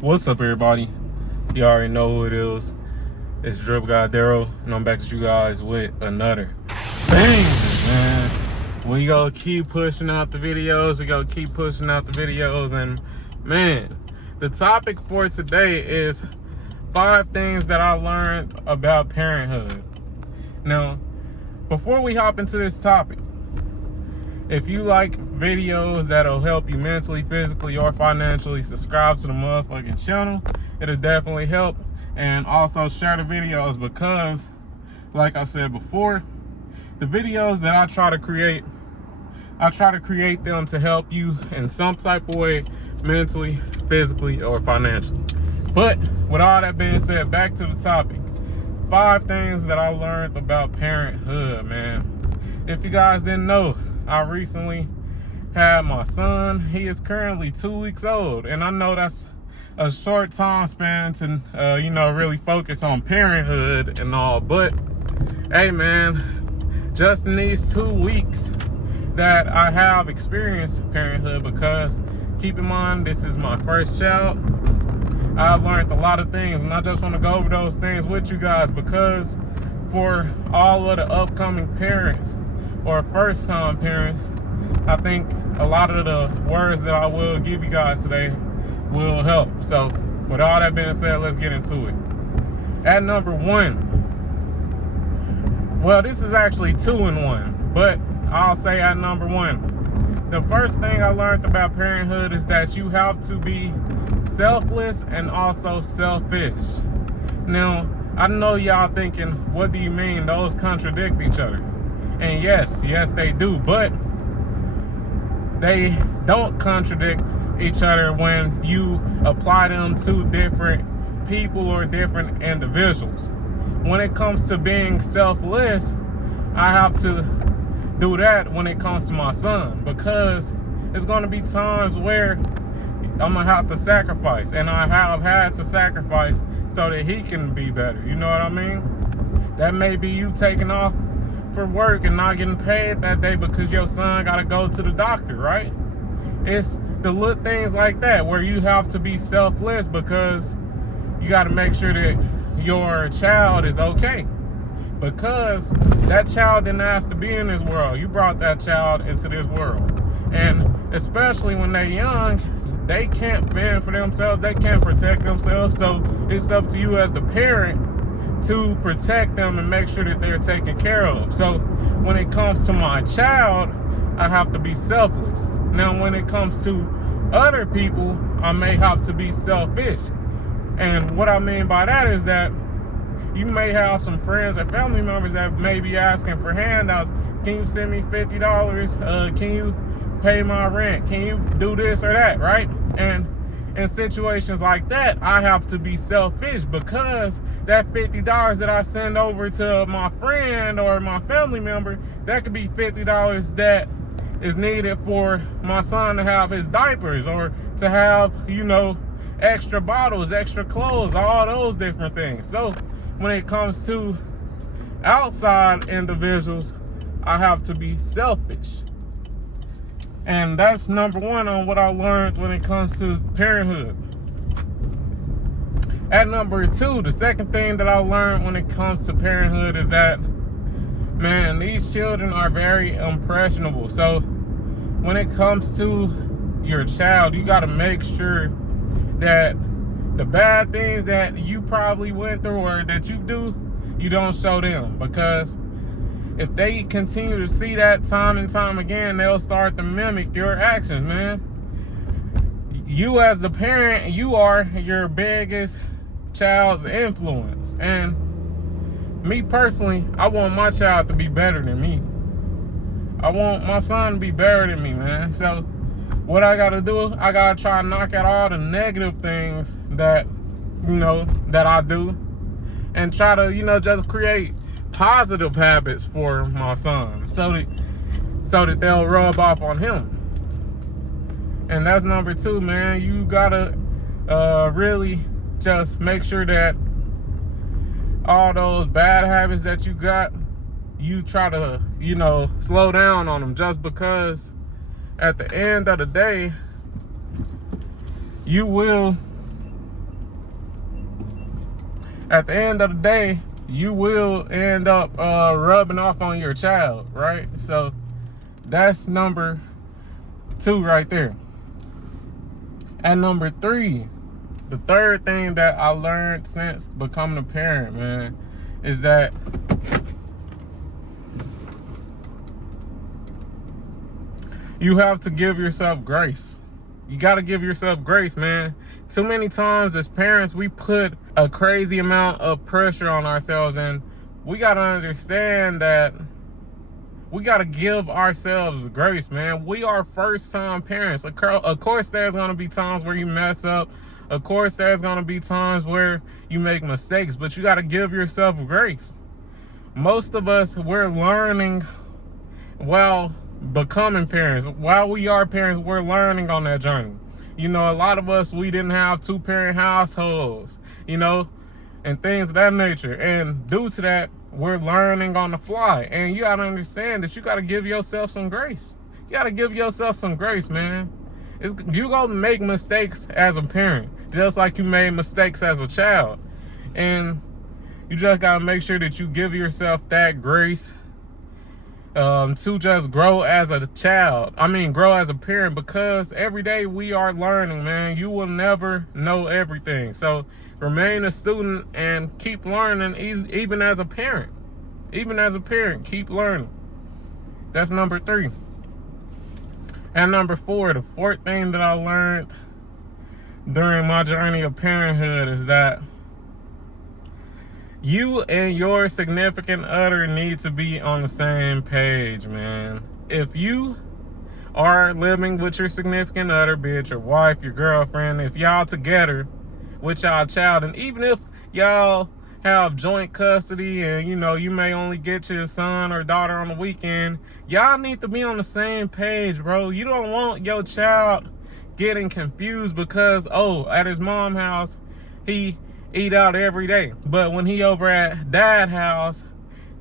What's up, everybody? You already know who it is. It's DripGodDero, and I'm back with you guys with another bang, man. We gonna keep pushing out the videos. And man, the topic for today is 5 things that I learned about parenthood. Now, before we hop into this topic, if you like videos that'll help you mentally, physically, or financially, subscribe to the motherfucking channel. It'll definitely help. And also share the videos, because like I said before, the videos that I try to create them to help you in some type of way, mentally, physically, or financially. But with all that being said, back to the topic. 5 things that I learned about parenthood, man. If you guys didn't know, I recently had my son. He is currently 2 weeks old, and I know that's a short time span to really focus on parenthood and all, but hey man, just in these 2 weeks that I have experienced parenthood, because keep in mind, this is my first child, I've learned a lot of things, and I just want to go over those things with you guys, because for all of the upcoming parents or first-time parents, I think a lot of the words that I will give you guys today will help. So with all that being said, let's get into it. At number 1, well, this is actually 2 in 1, but I'll say at number 1, the first thing I learned about parenthood is that you have to be selfless and also selfish. Now, I know y'all thinking, what do you mean? Those contradict each other. And yes, they do, but they don't contradict each other when you apply them to different people or different individuals. When it comes to being selfless, I have to do that when it comes to my son, because it's going to be times where I'm going to have to sacrifice, and I have had to sacrifice so that he can be better. You know what I mean? That may be you taking off for work and not getting paid that day because your son got to go to the doctor, right? It's the little things like that where you have to be selfless, because you got to make sure that your child is okay, because that child didn't ask to be in this world. You brought that child into this world, and especially when they're young, they can't fend for themselves, they can't protect themselves, so it's up to you as the parent to protect them and make sure that they're taken care of. So when it comes to my child, I have to be selfless. Now, when it comes to other people, I may have to be selfish. And what I mean by that is that you may have some friends or family members that may be asking for handouts. Can you send me $50? Can you pay my rent? Can you do this or that, right? And in situations like that, I have to be selfish, because that $50 that I send over to my friend or my family member, that could be $50 that is needed for my son to have his diapers, or to have, extra bottles, extra clothes, all those different things. So when it comes to outside individuals, I have to be selfish. And that's number 1 on what I learned when it comes to parenthood. At number 2, the second thing that I learned when it comes to parenthood is that, man, these children are very impressionable. So when it comes to your child, you got to make sure that the bad things that you probably went through or that you do, you don't show them, because if they continue to see that time and time again, they'll start to mimic your actions, man. You as the parent, you are your biggest child's influence. And me personally, I want my child to be better than me. I want my son to be better than me, man. So what I gotta do, I gotta try and knock out all the negative things that, that I do, and try to, just create positive habits for my son, so that they'll rub off on him. And that's number 2, man. You gotta really just make sure that all those bad habits that you got, you try to slow down on them, just because at the end of the day, you will at the end of the day, you will end up rubbing off on your child, right? So that's number 2 right there. And number 3, the third thing that I learned since becoming a parent, man, is that you have to give yourself grace. You got to give yourself grace, man. Too many times as parents, we put a crazy amount of pressure on ourselves, and we got to understand that we got to give ourselves grace, man. We are first-time parents. Of course, there's going to be times where you mess up. Of course, there's going to be times where you make mistakes, but you got to give yourself grace. Most of us, we're learning while becoming parents. While we are parents, we're learning on that journey. You know, a lot of us, we didn't have 2-parent households, you know, and things of that nature. And due to that, we're learning on the fly. And you got to understand that you got to give yourself some grace. You got to give yourself some grace, man. You're going to make mistakes as a parent, just like you made mistakes as a child. And you just got to make sure that you give yourself that grace to just grow as a child. Grow as a parent, because every day we are learning, man. You will never know everything. So remain a student and keep learning, even as a parent. Even as a parent, keep learning. That's number 3. And number 4, the fourth thing that I learned during my journey of parenthood is that you and your significant other need to be on the same page, man. If you are living with your significant other, be it your wife, your girlfriend, if y'all together with y'all child, and even if y'all have joint custody and, you know, you may only get your son or daughter on the weekend, y'all need to be on the same page, bro. You don't want your child getting confused because, at his mom's house, he eat out every day, but when he over at dad's house,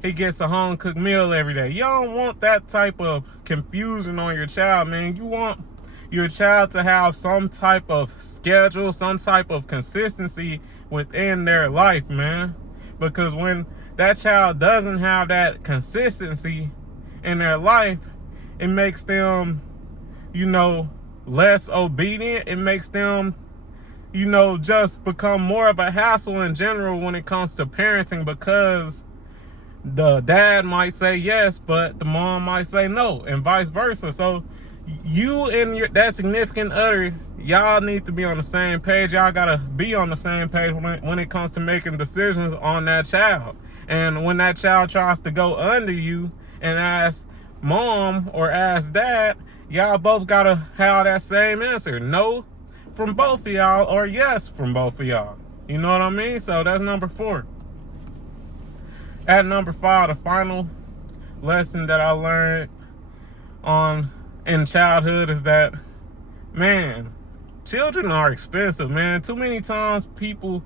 he gets a home cooked meal every day. You don't want that type of confusion on your child, man. You want your child to have some type of schedule, some type of consistency within their life, man. Because when that child doesn't have that consistency in their life, it makes them, you know, less obedient. It makes them, you know, just become more of a hassle in general when it comes to parenting, because the dad might say yes, but the mom might say no, and vice versa. So you and that significant other, y'all need to be on the same page. Y'all gotta be on the same page when it comes to making decisions on that child. And when that child tries to go under you and ask mom or ask dad, y'all both gotta have that same answer. No from both of y'all, or yes from both of y'all. You know what I mean? So that's number 4. At number 5, the final lesson that I learned in childhood is that, man, children are expensive, man. Too many times people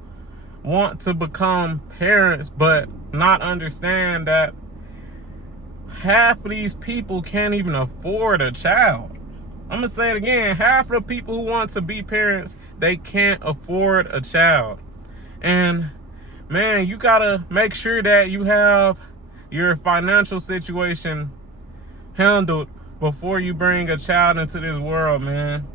want to become parents but not understand that half of these people can't even afford a child. I'm gonna say it again. Half of the people who want to be parents, they can't afford a child. And man, you gotta make sure that you have your financial situation handled before you bring a child into this world, man.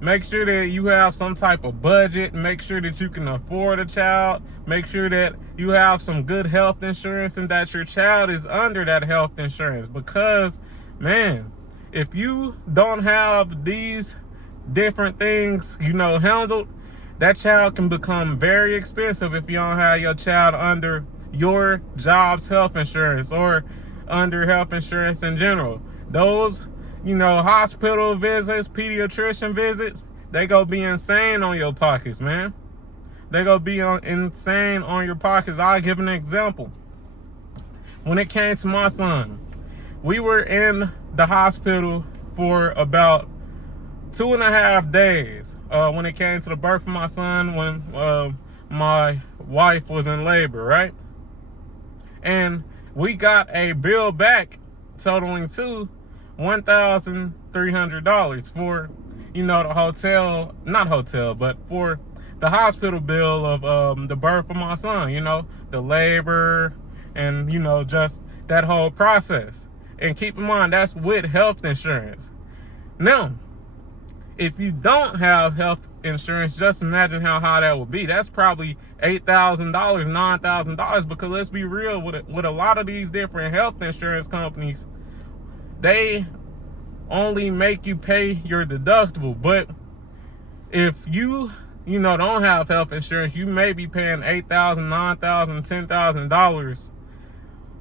Make sure that you have some type of budget. Make sure that you can afford a child. Make sure that you have some good health insurance and that your child is under that health insurance. Because, man, if you don't have these different things, you know, handled, that child can become very expensive if you don't have your child under your job's health insurance or under health insurance in general. Those, you know, hospital visits, pediatrician visits, they go be insane on your pockets, man. They go be insane on your pockets. I'll give an example. When it came to my son, we were in the hospital for about 2.5 days when it came to the birth of my son, when my wife was in labor, right? And we got a bill back totaling to $1,300 for, you know, the hotel, not hotel, but for the hospital bill of the birth of my son, you know, the labor and, you know, just that whole process. And keep in mind, that's with health insurance. Now, if you don't have health insurance, just imagine how high that would be. That's probably $8,000, $9,000, because let's be real, with a lot of these different health insurance companies, they only make you pay your deductible. But if you know, don't have health insurance, you may be paying $8,000, $9,000, $10,000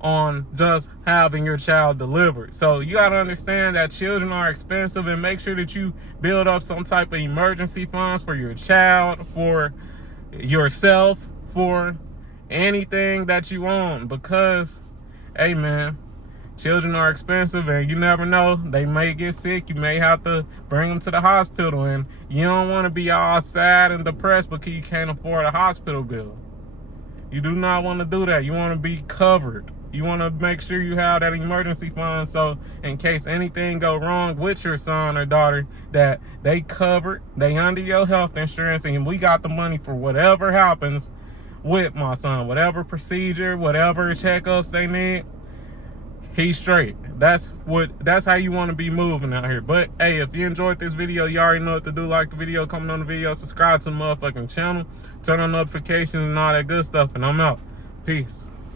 on just having your child delivered. So you got to understand that children are expensive, and make sure that you build up some type of emergency funds for your child, for yourself, for anything that you own, because, hey man, children are expensive, and you never know, they may get sick. You may have to bring them to the hospital, and you don't want to be all sad and depressed because you can't afford a hospital bill. You do not want to do that. You want to be covered. You want to make sure you have that emergency fund, so in case anything go wrong with your son or daughter, that they covered, they under your health insurance, and we got the money for whatever happens with my son, whatever procedure, whatever checkups they need. He's straight. That's how you want to be moving out here. But hey, if you enjoyed this video, you already know what to do. Like the video, comment on the video, subscribe to the motherfucking channel, turn on notifications and all that good stuff, and I'm out. Peace.